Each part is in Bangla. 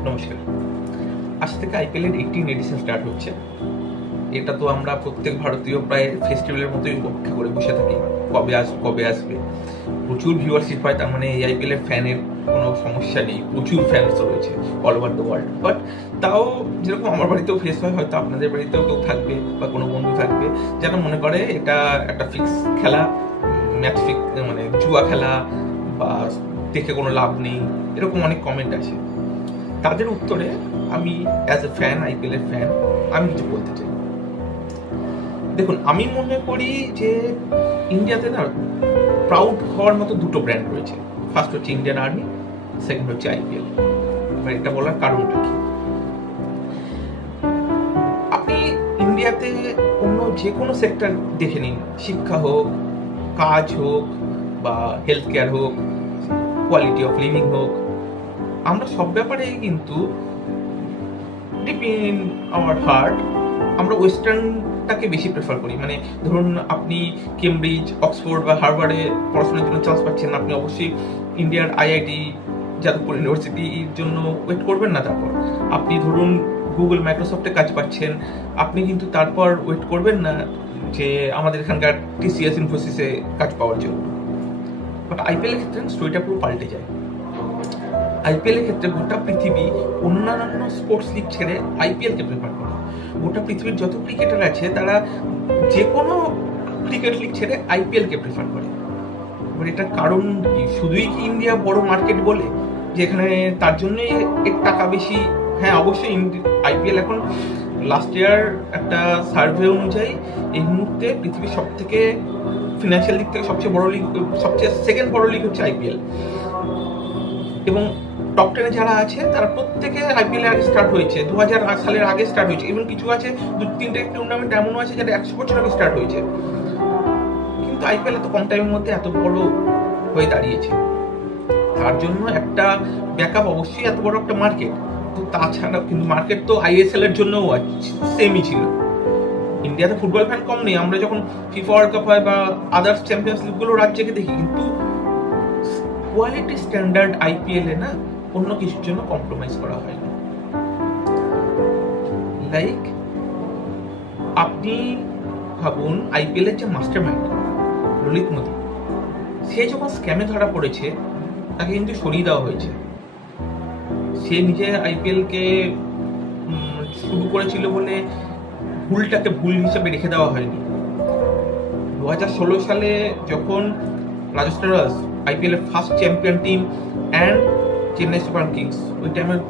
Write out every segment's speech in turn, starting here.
নমস্কার। আজ থেকে আইপিএলের 18 এডিশন স্টার্ট হচ্ছে। এটা তো আমরা প্রত্যেক ভারতীয় প্রায় ফেস্টিভ্যালের মতোই অপেক্ষা করে বসে থাকি, কবে আসবে। প্রচুর ভিউয়ারশিপ হয়, তার মানে এই আইপিএলের ফ্যানের কোনো সমস্যা নেই, প্রচুর ফ্যানস রয়েছে all over the world. But তাও যেরকম আমার বাড়িতেও ফেস হয়, হয়তো আপনাদের বাড়িতেও কেউ থাকবে বা কোনো বন্ধু থাকবে যারা মনে করে এটা একটা ফিক্স খেলা, ম্যাচ ফিক্স, মানে জুয়া খেলা, বা দেখে কোনো লাভ নেই, এরকম অনেক কমেন্ট আছে। তাদের উত্তরে আমি অ্যাজ এ ফ্যান, আইপিএলের ফ্যান, আমি কিছু বলতে চাই। দেখুন, আমি মনে করি যে ইন্ডিয়াতে না প্রাউড হওয়ার মতো দুটো ব্র্যান্ড রয়েছে। ফার্স্ট হচ্ছে ইন্ডিয়ান আর্মি, সেকেন্ড হচ্ছে আইপিএল। এবার এটা বলার কারণটা কি, আপনি ইন্ডিয়াতে অন্য যে কোনো সেক্টর দেখে নিন, শিক্ষা হোক, কাজ হোক, বা হেলথ কেয়ার হোক, কোয়ালিটি অফ লিভিং হোক, আমরা সব ব্যাপারে কিন্তু ডিপ ইন আওয়ার হার্ট আমরা ওয়েস্টার্নটাকে বেশি প্রেফার করি। মানে ধরুন, আপনি কেমব্রিজ, অক্সফোর্ড বা হার্ভার্ডে পড়াশোনার জন্য চান্স পাচ্ছেন, আপনি অবশ্যই ইন্ডিয়ার আইআইটি, যাদবপুর ইউনিভার্সিটির জন্য ওয়েট করবেন না। তারপর আপনি ধরুন গুগল, মাইক্রোসফটে কাজ পাচ্ছেন, আপনি কিন্তু তারপর ওয়েট করবেন না যে আমাদের এখানকার টিসিএস, ইনফোসিসে কাজ পাওয়ার জন্য। বাট আইপিএলের ক্ষেত্রে স্টোরিটা পুরো পাল্টে যায়। আইপিএলের ক্ষেত্রে গোটা পৃথিবী অন্যান্য স্পোর্টস লিগ ছেড়ে আইপিএলকে প্রেফার করে। গোটা পৃথিবীর যত ক্রিকেটার আছে তারা যে কোনো ক্রিকেট লিগ ছেড়ে আইপিএলকে প্রেফার করে। এবার এটার কারণ কি? শুধুই কি ইন্ডিয়া বড় মার্কেট বলে যেখানে তার জন্যই এর টাকা বেশি? হ্যাঁ, অবশ্যই আইপিএল এখন লাস্ট ইয়ার একটা সার্ভে অনুযায়ী এই মুহূর্তে পৃথিবীর সব থেকে ফিনান্সিয়াল দিক থেকে সবচেয়ে বড় লিগ, সবচেয়ে সেকেন্ড বড় লিগ হচ্ছে আইপিএল। এবং টপ 10 যারা আছে তারা প্রত্যেকে আইপিএল আগে স্টার্ট হয়েছে, 2008 সালের আগে স্টার্ট হয়েছে। এবং কিছু আছে 2-3টে টুর্নামেন্ট এমনও আছে যেটা 100 বছর আগে স্টার্ট হয়েছে। কিন্তু আইপিএল এত কম টাইমের মধ্যে এত বড় হয়ে দাঁড়িয়েছে, তার জন্য একটা ব্যাকআপ অবশ্যই, এত বড় একটা মার্কেট। তো তাছাড়া কিন্তু মার্কেট তো আইএসএল এর জন্যও সেমই ছিল। ইন্ডিয়াতে ফুটবল ফ্যান কম নেই, আমরা যখন ফিফা ওয়ার্ল্ড কাপ হয় বা আদার্স চ্যাম্পিয়ন্স লিগগুলো রাজ্যকে দেখি, কিন্তু কোয়ালিটি স্ট্যান্ডার্ড আইপিএল এ না অন্য কিছুর জন্য কম্প্রোমাইজ করা হয় না। লাইক আপনি ভাবুন, আইপিএল এর যে মাস্টার মাইন্ড ললিত মোদী, সে যখন স্ক্যামে ধরা পড়েছে তাকে কিন্তু সরিয়ে দেওয়া হয়েছে। সে নিজে আইপিএল কে শুরু করেছিল বলে ভুলটাকে ভুল হিসেবে রেখে দেওয়া হয়নি। 2016 সালে যখন রাজস্থান রয়্যালস আইপিএল এর first champion team and Chennai super kings, ওই টাইমের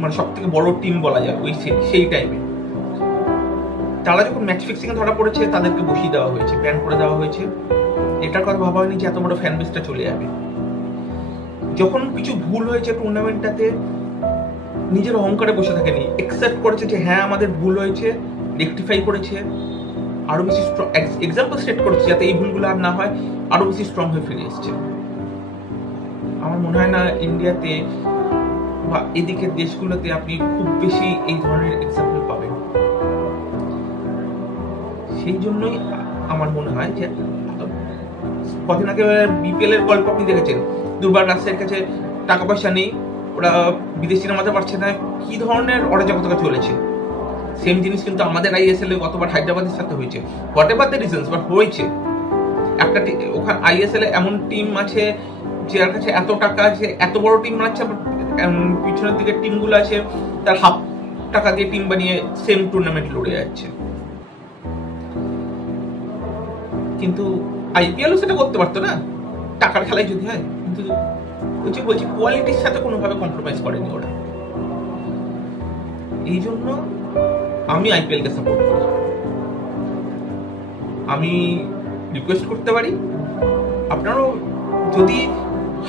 মানে সব থেকে বড় টিম বলা যায় ওই সেই টাইমে, তারা যখন ম্যাচ ফিক্সিং এ ধরা পড়েছে তাদেরকে বসিয়ে দেওয়া হয়েছে, ব্যান করে দেওয়া হয়েছে। এটার কথা ভাবা হয়নি যে এত বড় ফ্যান বেসটা চলে যাবে। যখন কিছু ভুল হয়েছে টুর্নামেন্টটাতে, নিজের অহংকারে বসে থাকেনি, একসেপ্ট করেছে যে হ্যাঁ আমাদের ভুল হয়েছে, রেকটিফাই করেছে, আরো বেশি এক্সাম্পল সেট করেছে যাতে এই ভুলগুলো আর না হয়, আরো বেশি স্ট্রং হয়ে ফিরে এসছে। আমার মনে হয় না ইন্ডিয়াতে বা এদিকের দেশগুলোতে আপনি খুব বেশি এই ধরনের এক্সাম্পল পাবেন। সেই জন্যই আমার মনে হয় যে কদিন আগে বিপিএল এর গল্প আপনি দেখেছেন, দুর্বার রাজশাহীর কাছে টাকা পয়সা নেই, ওরা বিদেশি নামাতে পারছে না, কি ধরনের অরাজকতা চলেছে। সেম জিনিস কিন্তু আমাদের আইএসএল এ গতবার হায়দ্রাবাদের সাথে হয়েছে। What ever the reasons, but হয়েছে। একটা ওখানে আইএসএল এ এমন টিম আছে যার কাছে এত টাকা আছে, এত বড় টিম বানাচ্ছে, পিছনের দিকে টিমগুলো আছে তার হাফ টাকা দিয়ে টিম বানিয়ে সেম টুর্নামেন্ট লড়ে যাচ্ছে। কিন্তু আইপিএলও সেটা করতে পারতো না, টাকার খেলায় যদি হয়। কিন্তু ওই যে বলছি, কোয়ালিটির সাথে কোনোভাবে কম্প্রোমাইজ করেনি ওরা। এই জন্য আমি আইপিএলকে সাপোর্ট করি। আমি রিকোয়েস্ট করতে পারি আপনারাও, যদি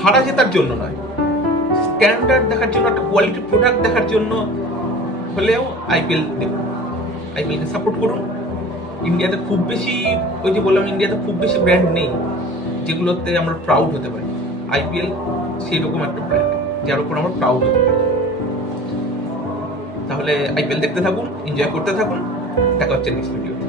হারা জেতার জন্য নয়, স্ট্যান্ডার্ড দেখার জন্য, একটা কোয়ালিটি প্রোডাক্ট দেখার জন্য হলেও আইপিএল দেখুন, আইপিএলকে সাপোর্ট করুন। ইন্ডিয়াতে খুব বেশি, ওই যে বললাম, ইন্ডিয়াতে খুব বেশি ব্র্যান্ড নেই যেগুলোতে আমরা প্রাউড হতে পারি। আইপিএল সেই রকম একটা ব্র্যান্ড যার উপর আমরা প্রাউড হতে পারি। তাহলে আইপিএল দেখতে থাকুন, এনজয় করতে থাকুন। দেখা হচ্ছে নেক্সট ভিডিওতে।